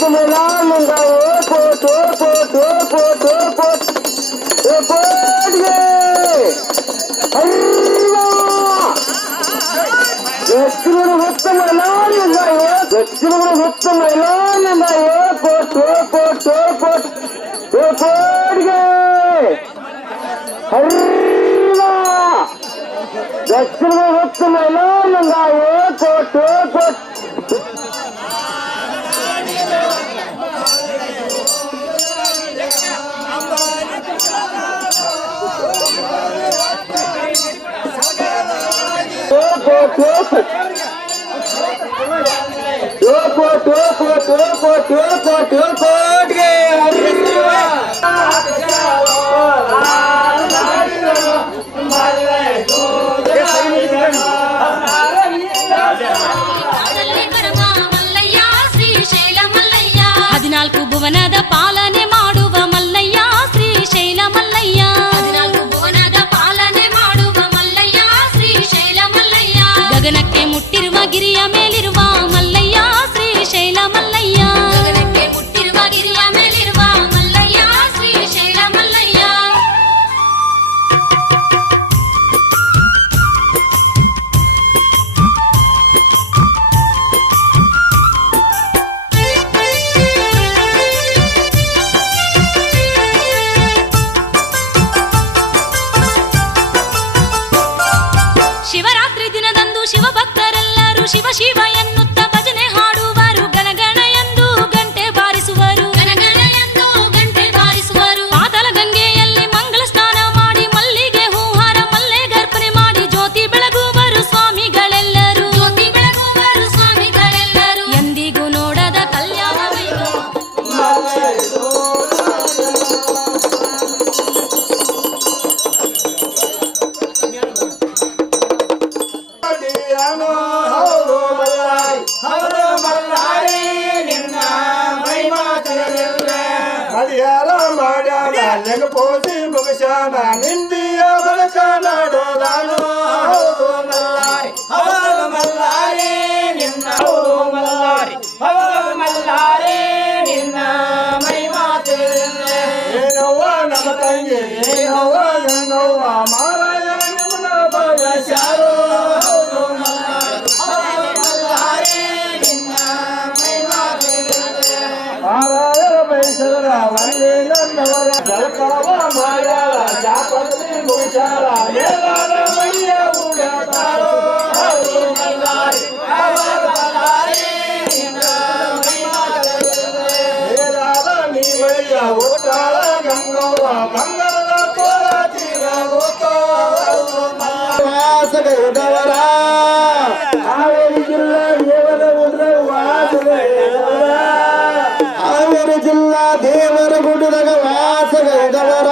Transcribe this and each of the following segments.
ಹೊತ್ತು ಮೇಲಾನಂದ ಓಟ್ ಕೋಟ್ಗೆ ದಕ್ಷಿಣದ ಹೊತ್ತು ಮೇಲಾನಂದ ದಕ್ಷಿಣದ ಹೊತ್ತು ಮೇಲಾನಂದ ಕೋಟ್ಗೆ ಹರಿವ ದಕ್ಷಿಣದ ಹೊತ್ತು ಮೇಲಾನಂದ ಕೋಟ್ ಹದಿನಾಲ್ಕು ಭುವನದ ಪಾಲನೆ ಮಾಡುವ ಮಲ್ಲಯ್ಯ ಶ್ರೀಶೈಲ ಮಲ್ಲಯ್ಯ. 14 ಭುವನದ ಪಾಲನೆ ಮಾಡುವ ಮಲ್ಲಯ್ಯ ಶ್ರೀಶೈಲ ಮಲ್ಲಯ್ಯ. ಗಗನಕ್ಕೆ ಮುಟ್ಟಿರುವ ಗಿರಿಯ ಮೇಲಿರುವ ಮಲ್ಲಯ್ಯ ಶ್ರೀಶೈಲ ಮಲ್ಲಯ್ಯ. ಗಗನಕ್ಕೆ ಮುಟ್ಟಿರುವ ಗಿರಿಯ ಮೇಲಿರುವ ಮಲ್ಲಯ್ಯ ಶ್ರೀಶೈಲ ಮಲ್ಲಯ್ಯ. ಶಿವರಾತ್ರಿ ದಿನದಂದು ಶಿವಭಕ್ತರೆಲ್ಲರೂ ಶಿವ ಶಿವ ಎನ್ನುತ್ತ ಭಜನೆ ಹಾಡುವರು. ಗಣಗಣ ಎಂದು ಗಂಟೆ ಬಾರಿಸುವರು. ಗಣಗಣ ಎಂದು ಗಂಟೆ ಬಾರಿಸುವರು. ಪಾತಾಳ ಗಂಗೆಯಲ್ಲಿ ಮಂಗಳ ಸ್ನಾನ ಮಾಡಿ ಮಲ್ಲಿಗೆ ಹೂಹಾರ ಮಲ್ಲೆಗರ್ಪಣೆ ಮಾಡಿ ಜ್ಯೋತಿ ಬೆಳಗುವರು ಸ್ವಾಮಿಗಳೆಲ್ಲರೂ. ಜ್ಯೋತಿ ಬೆಳಗುವರು ಸ್ವಾಮಿಗಳೆಲ್ಲರೂ. ಎಂದಿಗೂ ನೋಡದ ಕಲ್ಯಾಣ ಪೋಸಿ ಮುಗಿಸಾನ ನಿಂದಿಯ ಬಳಕ ನಾಡೋದಾನು ಹೌದು ಮಲ್ಲಾರಿ ಹೌದು ಮಲ್ಲಾರಿ ನಿನ್ನ ಹೌದು ಮಲ್ಲಾರಿ ಹೌದು ಮಲ್ಲಾರಿ ನಿನ್ನ ಮೈ ಮಾತು ಏನವ್ವ ನಮ್ಮ ತಂಗಿ ಏನವ್ವ ಏನವ್ವ ಮಾರಾಯ ನಿಮ್ಮನ ಬಯಸಾರು ಹೌದು ಮಲ್ಲಾರಿ ಹೌದು ಮಲ್ಲಾರಿ ನಿನ್ನ ಮೈ ಮಾತು ಮಾರಾಯ ಬಯಸರ ಒಂದೇ ನನ್ನವರ ಜಲಕವ ಮಾಯಾಳ ಜಾಪತ್ರಿ ಮುಗಿಸಾರ ಮೇಲಾದ ಮೈಯ ಉಡತಾರೋ ಹೌದು ಮಲ್ಲಾರಿ ಹೌದು ಮಲ್ಲಾರಿ ನಿನ್ನ ಮೈ ಮಾತು ಮೇಲಾದ ನೀ ಮೈಯ ಉಟ್ಟಾಳ ಗಂಗವ್ವ ಬಂಗಾರದ ಕೋಲ ತೀರ ಹೋತೋ ಹೌದು ಮಲ್ಲಾರಿ ವಾಸಗೈದವರ ಹಾವೇರಿ ಜಿಲ್ಲಾ ದೇವರ ಉದ್ರ ವಾಸಗೈದವರ ಹಾವೇರಿ ಜಿಲ್ಲಾ ದೇವರ ಗುಡ್ಡದಾಗ ವಾಸಗೈದವರ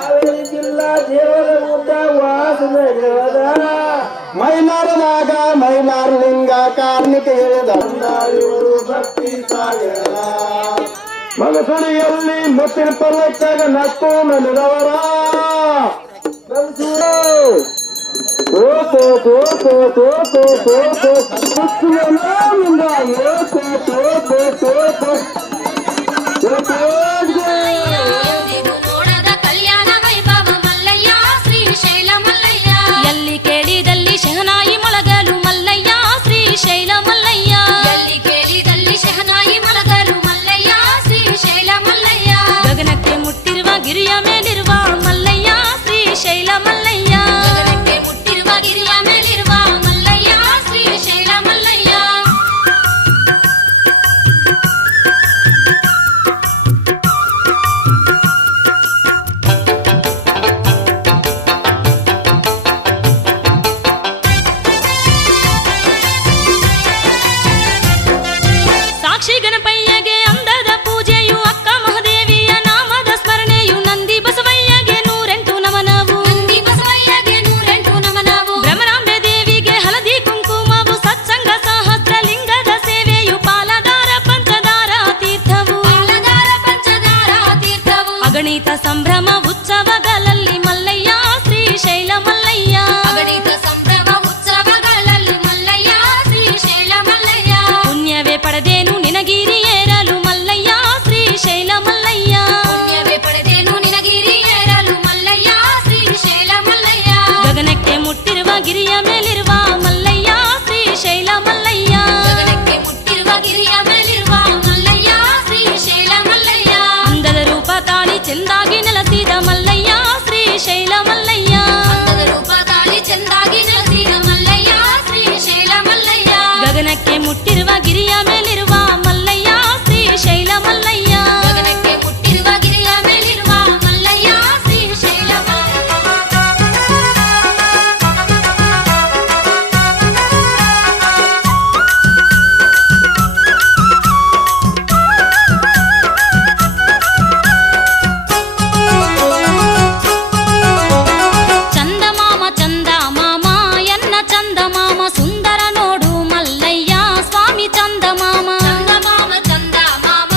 ಹಾವೇರಿ ಜಿಲ್ಲಾ ದೇವರ ಗುಡ್ಡ ವಾಸಗೈದವರ ಮೈಲಾರದಾಗ ಮೈಲಾರಲಿಂಗ ಕಾರ್ಮಿಕ ಹೇಳಿದ ಇವರು ಭಕ್ತಿ ಸಾಗರ ಮಗಸಣಿಯಲ್ಲಿ ಮುತ್ತಿನ ಪಲ್ಲಕ್ಕಾಗ ನಕ್ಕು ನಡೆದವರ ಎಂದಿಗೂ ನೋಡದ ಕಲ್ಯಾಣ ವೈಭವ ಮಲ್ಲಯ್ಯ ಶ್ರೀಶೈಲ ಮಲ್ಲಯ್ಯ. ಎಲ್ಲಿ ಕೇಳಿದಲ್ಲಿ ಶಹನಾಯಿ ಮೊಳಗಲು ಮಲ್ಲಯ್ಯ ಶ್ರೀಶೈಲ ಮಲ್ಲಯ್ಯ. ಎಲ್ಲಿ ಕೇಳಿದಲ್ಲಿ ಶಹನಾಯಿ ಮೊಳಗಲು ಮಲ್ಲಯ್ಯ ಶ್ರೀಶೈಲ ಮಲ್ಲಯ್ಯ. ಗಗನಕ್ಕೆ ಮುಟ್ಟಿರುವ ಗಿರಿಯ ಮೇಲಿರುವ ಮಲ್ಲಯ್ಯ ಶ್ರೀಶೈಲ ಮಲ್ಲಯ್ಯ. ಗಗನಕ್ಕೆ ಮುಟ್ಟಿರುವ ಗಿರಿಯ ಮೇಲಿರುವ ಮಲ್ಲಯ್ಯ ಶ್ರೀಶೈಲ ಮಲ್ಲಯ್ಯ. ಗಿರಿಯ ಮೇಲಿರುವ ಮಲ್ಲಯ್ಯ ಶ್ರೀಶೈಲ ಮಲ್ಲಯ್ಯ ಗಗನಕ್ಕೆ ಮುಟ್ಟಿರುವ ಗಿರಿಯ ಮೇಲಿರುವ ಮಲ್ಲಯ್ಯ ಶ್ರೀಶೈಲ ಮಲ್ಲಯ್ಯ ಅಂದದ ರೂಪ ತಾಳಿ ಚೆಂದಾಗಿ ನೆಲೆಸಿದ ಮಲ್ಲಯ್ಯ ಶ್ರೀಶೈಲ ಮಲ್ಲಯ್ಯ ಅಂದದ ರೂಪ ತಾಳಿ ಚೆಂದಾಗಿ ನೆಲೆಸಿದ ಮಲ್ಲಯ್ಯ ಶ್ರೀಶೈಲ ಮಲ್ಲಯ್ಯ ಗಗನಕ್ಕೆ ಮುಟ್ಟಿರುವ ಗಿರಿಯ ಮೇಲಿರುವ ಮಲ್ಲಯ್ಯ ಶ್ರೀಶೈಲ ಮಲ್ಲಯ್ಯ ಗಗನಕ್ಕೆ ಮುಟ್ಟಿರುವ ಗಿರಿಯ ಮೇಲಿರುವ ಮಲ್ಲಯ್ಯ ಶ್ರೀಶೈಲ ಚಂದಮಾಮ ಚಂದಮಾಮ ಎನ್ನ ಚಂದಮಾಮ ಸುಂದರ ನೋಡು ಮಲ್ಲಯ್ಯ ಸ್ವಾಮಿ ಚಂದಮಾಮ ಚಂದಮಾಮ ಚಂದಮಾಮ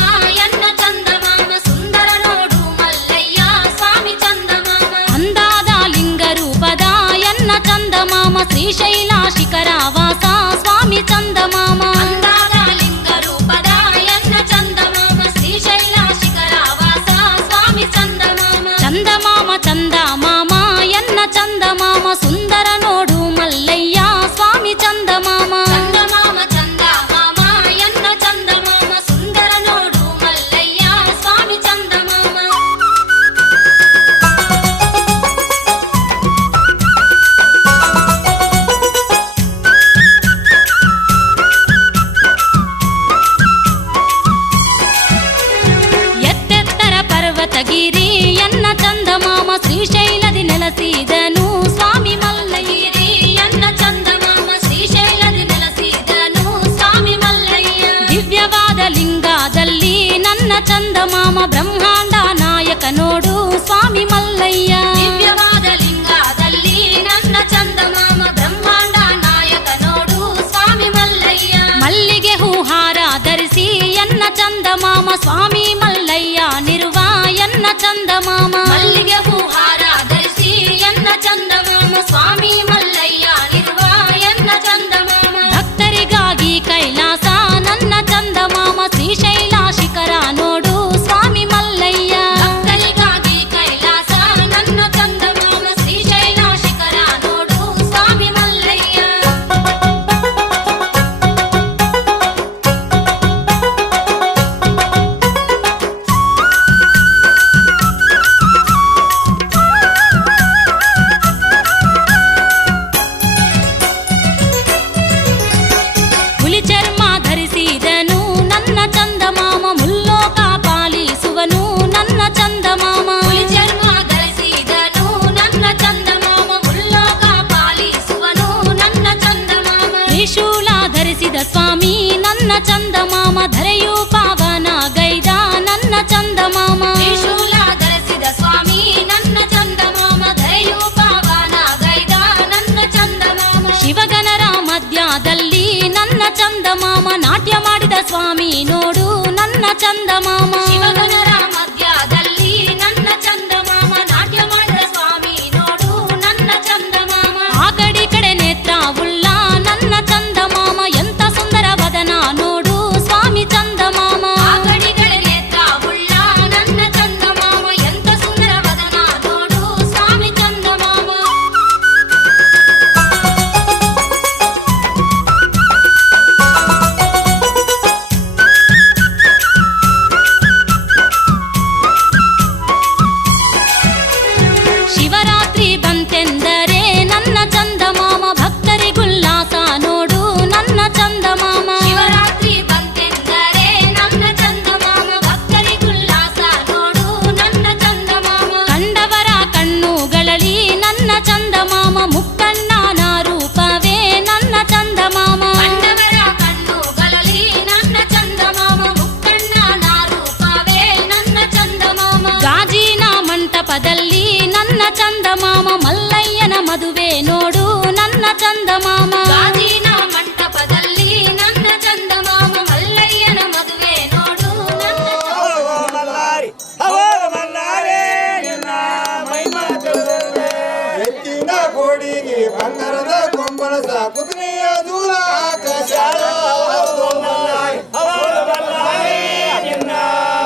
ಎನ್ನ ಚಂದಮಾಮ ಸುಂದರ ನೋಡು ಮಲ್ಲಯ್ಯ ಸ್ವಾಮಿ ಚಂದಮಾಮ ಅಂದಾದ ಲಿಂಗ ರೂಪದ ಎನ್ನ ಚಂದಮಾಮ ಶ್ರೀಶೈಲ ಶಿಖರವಾಸ ಸ್ವಾಮಿ ಚಂದಮಾಮ ಅಂದಾದ ಲಿಂಗ ರೂಪದ ಎನ್ನ ಚಂದಮಾಮ ಶ್ರೀಶೈಲ ಶಿಖರವಾಸ ಸ್ವಾಮಿ ಚಂದಮಾಮ ಚಂದಮಾಮ ಚಂದಮಾಮ ಎನ್ನ ಚಂದಮಾಮ ಸುಂದರ ನೋಡು ಮಲ್ಲಯ್ಯ ಸ್ವಾಮಿ ಚಂದಮಾಮ ಚಂದಮಾಮ ಚಂದಮಾಮ ಎನ್ನ ಚಂದಮಾಮ ಸುಂದರ ನೋಡು ಮಲ್ಲಯ್ಯ ಸ್ವಾಮಿ ಚಂದಮಾಮ ಎತ್ತೆತ್ತರ ಪರ್ವತಗಿರಿ ಎನ್ನ ಚಂದಮಾಮ ಶ್ರೀಶೈಲದಿ ನೆಲೆಸಿದನು ಸ್ವಾಮಿ ಮಲ್ಲಗಿರಿ ಎನ್ನ ಚಂದಮಾಮ ಶ್ರೀಶೈಲದಿ ನೆಲೆಸಿದನು ಸ್ವಾಮಿ ಮಲ್ಲಯ್ಯ ದಿವ್ಯವಾದ ಲಿಂಗದಲ್ಲಿ ನನ್ನ ಚಂದಮಾಮ ಬ್ರಹ್ಮಾಂಡ ನಾಯಕ ನೋಡು ಸ್ವಾಮಿ ಮಲ್ಲಯ್ಯ ದಿವ್ಯವಾದ ಲಿಂಗದಲ್ಲಿ ನನ್ನ ಚಂದಮಾಮ ಬ್ರಹ್ಮಾಂಡ ನಾಯಕ ನೋಡು ಸ್ವಾಮಿ ಮಲ್ಲಯ್ಯ ಮಲ್ಲಿಗೆ ಹೂಹಾರ ಧರಿಸಿ ಎನ್ನ ಚಂದಮಾಮ ಸ್ವಾಮಿ ಮಲ್ಲಯ್ಯ ನಿರುವ ಎನ್ನ ಚಂದಮಾಮ ಮಲ್ಲಿಗೆ ಹೂಹಾರ ಧರಿಸಿ ಎನ್ನ ಚಂದಮಾಮ ಸ್ವಾಮಿ ಮಲ್ಲಯ್ಯ ನಿರುವ ಎನ್ನ ಚಂದಮಾಮ ಭಕ್ತರಿಗಾಗಿ ಕೈಲಾಸ ನನ್ನ ಚಂದಮಾಮ ಶ್ರೀಶೈಲ ಶಿಖರ ನೋಡು ಸ್ವಾಮಿ ಮಲ್ಲಯ್ಯ ಭಕ್ತರಿಗಾಗಿ ಕೈಲಾಸ ನನ್ನ ಚಂದಮಾಮ ಶ್ರೀಶೈಲ ಶಿಖರ ನೋಡು ಸ್ವಾಮಿ ಮಲ್ಲಯ್ಯ ಹುಲಿ ಚರ್ಮ ಧರಿಸಿದನು ನನ್ನ ಚಂದಮಾಮ ಮುಲ್ಲೋಕ ಪಾಲಿಸುವನು ನನ್ನ ಚಂದಮಾಮ ಹುಲಿ ಚರ್ಮ ಧರಿಸಿದನು ನನ್ನ ಚಂದಮಾಮ ಮುಲ್ಲೋಕ ಪಾಲಿಸುವನು ನನ್ನ ಚಂದಮಾಮ ತ್ರಿಶೂಲ ಧರಿಸಿದ ಸ್ವಾಮಿ ನನ್ನ ಚಂದಮಾಮ ಧರೆಯು ಪಾವನ ಗೈದ ನನ್ನ ಚಂದಮಾಮ ತ್ರಿಶೂಲ ಧರಿಸಿದ ಸ್ವಾಮಿ ನನ್ನ ಚಂದಮಾಮ ಧರೆಯು ಪಾವನ ಗೈದ ನನ್ನ ಚಂದಮಾಮ ಶಿವಗಣರ ಮಧ್ಯದಲ್ಲಿ ನನ್ನ ಚಂದಮಾಮ ನಾಟ್ಯ ಮಾಡಿದ ಸ್ವಾಮಿ ನೋಡು ನನ್ನ ಚಂದಮಾಮ ಶಿವಗಣರ ಮಧ್ಯದಲ್ಲಿ ನನ್ನ ಚಂದಮಾಮ ನಾಟ್ಯ ಮಾಡಿದ ಸ್ವಾಮಿ ನೋಡು ನನ್ನ ಚಂದಮಾಮ ಆ ಕಡೆ ಕಡೆ ನೇತ್ರವುಳ್ಳ ನನ್ನ ಚಂದಮಾಮ ಎಂತ ಸುಂದರ ವದನ ನೋಡು ಸ್ವಾಮಿ ಚಂದಮಾಮ ಆ ಕಡೆ ಕಡೆ ನೇತ್ರವುಳ್ಳ ನನ್ನ ಚಂದಮಾಮ ಎಂತ ಸುಂದರ ವದನ ನೋಡು ಸ್ವಾಮಿ ಚಂದಮಾಮ ಶಿವರಾತ್ರಿ ಬಂತೆಂದರೆ ನನ್ನ ಚಂದಮಾಮ ಭಕ್ತರಿಗುಲ್ಲಾಸ ನೋಡು ನನ್ನ ಚಂದಮಾಮ ಶಿವರಾತ್ರಿ ಬಂತೆಂದರೆ ನನ್ನ ಚಂದಮಾಮ ಭಕ್ತರಿಗುಲ್ಲಾಸ ನೋಡು ನನ್ನ ಚಂದಮಾಮ ಕಂಡವರ ಕಣ್ಣುಗಳಲ್ಲಿ ನನ್ನ ಚಂದಮಾಮ ಮುಕ್ಕಣ್ಣನ ರೂಪವೇ ನನ್ನ ಚಂದಮಾಮ ಕಂಡವರ ಕಣ್ಣುಗಳಲ್ಲಿ ನನ್ನ ಚಂದಮಾಮ ಮುಕ್ಕಣ್ಣನ ರೂಪವೇ ನನ್ನ ಚಂದಮಾಮ ಗಾಜಿನ ಮಂಟಪದಲ್ಲಿ ನನ್ನ ಚಂದಮಾಮ ಮಲ್ಲಯ್ಯನ ಮದುವೆ ನೋಡು ನನ್ನ ಚಂದಮಾಮ ಗಾಜಿನ ಮಂಟಪದಲ್ಲಿ ನನ್ನ ಚಂದಮಾಮ ಮಲ್ಲಯ್ಯನ ಮದುವೆ ನೋಡು ಮಲ್ಲಾರಿ ಹವಳ ಮಲ್ಲಾರಿ ನಿನ್ನ ಮಹಿಮಾ ತಿಳಿದಿರುವೆ. ಎತ್ತಿನ ಗೋಡಿಗೆ ಬಂಗಾರದ ಕೊಂಬಳಸ ಕುದುರೆಯ ದೂರ ಆಕಾಶಾಳ ಮಲ್ಲಾರಿ ಹವಳ ಮಲ್ಲಾರಿ ನಿನ್ನ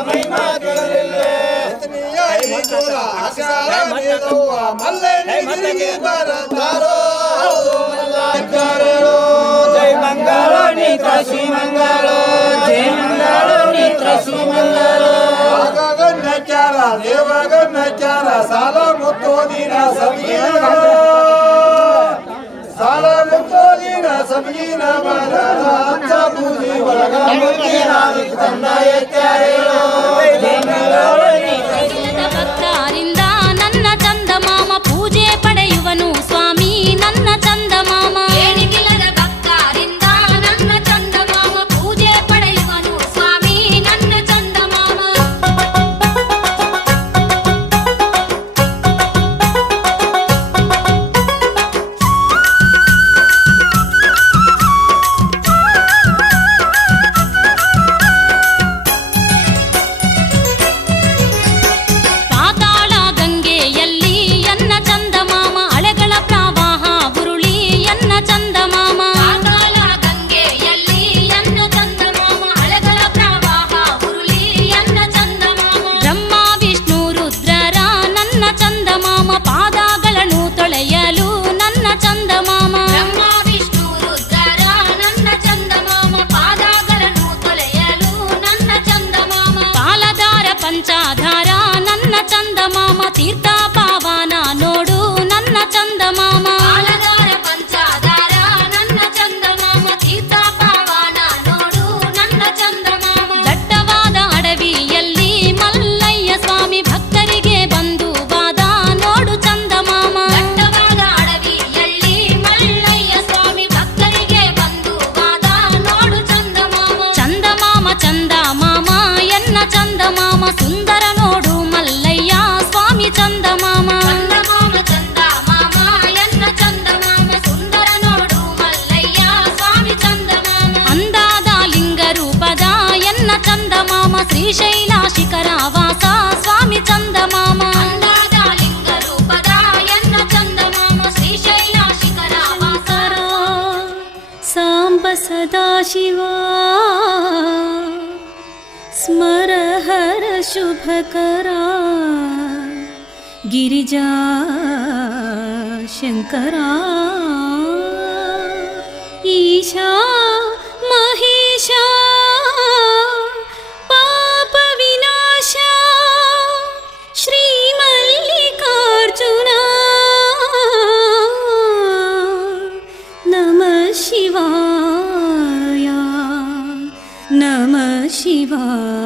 ಮಹಿಮಾ ತಿಳಿದಿರುವೆ. ಎತ್ತನೆಯ ಈ ದೂರ ಆಕಾಶ ಮೇಲವ್ವ ಮಲ್ಲಯ್ಯನಿಗೆ ಬರತಾರೋ ಸಾಲ ಮುತ್ತೋದಿನ ಸಬೀನ ಸಾಲ ಮುತ್ತೋದಿನ ಸಬೀನ ಮಗನ ಅಚ್ಚ ಬೂದಿ ಒಳಗ ಮುತ್ತಿನ ತಂದ ಎತ್ತಾರೇಳೋ ಭಕ್ತರಿಂದ ನನ್ನ ಚಂದ ಮಾಮ ಪೂಜೆ ಪಡೆಯುವನು ಸ್ವಾಮಿ ನನ್ನ ಚಂದ ಮಾಮ ಏಣಿಗಿಲ್ಲದ ಭಕ್ತರಿಂದ ನನ್ನ ಚಂದ ಮಾಮ ಪೂಜೆ ಪಡೆಯುವನು ಸ್ವಾಮಿ ನನ್ನ ಚಂದ ಮಾಮ ಪಾತಾಳ ಗಂಗೆಯಲ್ಲಿ ಎನ್ನ ಚಂದ ಮಾಮ ಅಲೆಗಳ ಪ್ರವಾಹ ಉರುಳಿ ಎನ್ನ ಚಂದ ಮಾಮ ಪಾತಾಳ ಗಂಗೆಯಲ್ಲಿ ಎನ್ನ ಚಂದ ಮಾಮ ಅಲೆಗಳ ಪ್ರವಾಹ ಉರುಳಿ ಎನ್ನ ಚಂದ ಮಾಮ ಬ್ರಹ್ಮ ವಿಷ್ಣು ರುದ್ರರ ನನ್ನ ಚಂದ ಮಾಮ ಪಾದಗಳನ್ನು ತೊಳೆಯಲು ನನ್ನ ಚಂದ ಮಾಮ ಬ್ರಹ್ಮ ವಿಷ್ಣು ರುದ್ರರ ನನ್ನ ಚಂದ ಮಾಮ ಪಾದಗಳನ್ನು ತೊಳೆಯಲು ನನ್ನ ಚಂದ ಮಾಮ ಪಾಲದಾರ ಪಂಚಾಧಾರ ನನ್ನ ಚಂದ ಮಾಮ ತೀರ್ಥ ಪಾವನ ನೋಡು ನನ್ನ ಚಂದ ಮಾಮ ಪಾಲದಾರ ಪಂಚಾಧಾರ ನನ್ನ ಚಂದ ಮಾಮ ತೀರ್ಥ ಪಾವನ ನೋಡು ನನ್ನ ಚಂದ ಮಾಮ ದಟ್ಟವಾದ ಅಡವಿಯಲ್ಲಿ ಮಲ್ಲಯ್ಯ ಸ್ವಾಮಿ ಭಕ್ತರಿಗೆ ಬಂದು ಬಾದ ನೋಡು ಚಂದ ಮಾಮ ದಟ್ಟವಾದ ಅಡವಿಯಲ್ಲಿ ಮಲ್ಲಯ್ಯ ಸ್ವಾಮಿ ಭಕ್ತರಿಗೆ ಬಂದು ಬಾದ ನೋಡು ಚಂದ ಮಾಮ ಚಂದ ಮಾಮ ಚಂದ ಮಾಮ ಎನ್ನ ಚಂದ ಮಾಮ ಸುಂದರ ನೋಡು ಮಲ್ಲಯ್ಯ ಸ್ವಾಮಿ ಚಂದ ಮಾಮ ಚಂದ ಮಾಮ ಚಂದ ಮಾಮ ಎನ್ನ ಚಂದ ಮಾಮ ಸುಂದರ ನೋಡು ಮಲ್ಲಯ್ಯ ಸ್ವಾಮಿ ಚಂದ ಮಾಮ ಅಂದಾದ ಲಿಂಗ ರೂಪದ ಎನ್ನ ಚಂದ ಮಾಮ ಶ್ರೀಶೈಲ ಶಿಖರ ವಾಸ ಸ್ವಾಮಿ ಚಂದ ಮಾಮ ಅಂದಾದ ಲಿಂಗ ರೂಪದ ಎನ್ನ ಚಂದ ಮಾಮ ಶ್ರೀಶೈಲ ಶಿಖರ ವಾಸ ಸಾಂಬ ಸದಾ ಶಿವ ಸ್ಮರ ಹರ ಶುಭಕರಾ ಗಿರಿಜಾ ಶಂಕರಾ ಈಶಾ ಮಹೇಶ ಪಾಪ ವಿನಾಶ ಶ್ರೀ ಮಲ್ಲಿಕಾರ್ಜುನ ನಮಃ ಶಿವಾಯ ನಮಃ ಶಿವಾಯ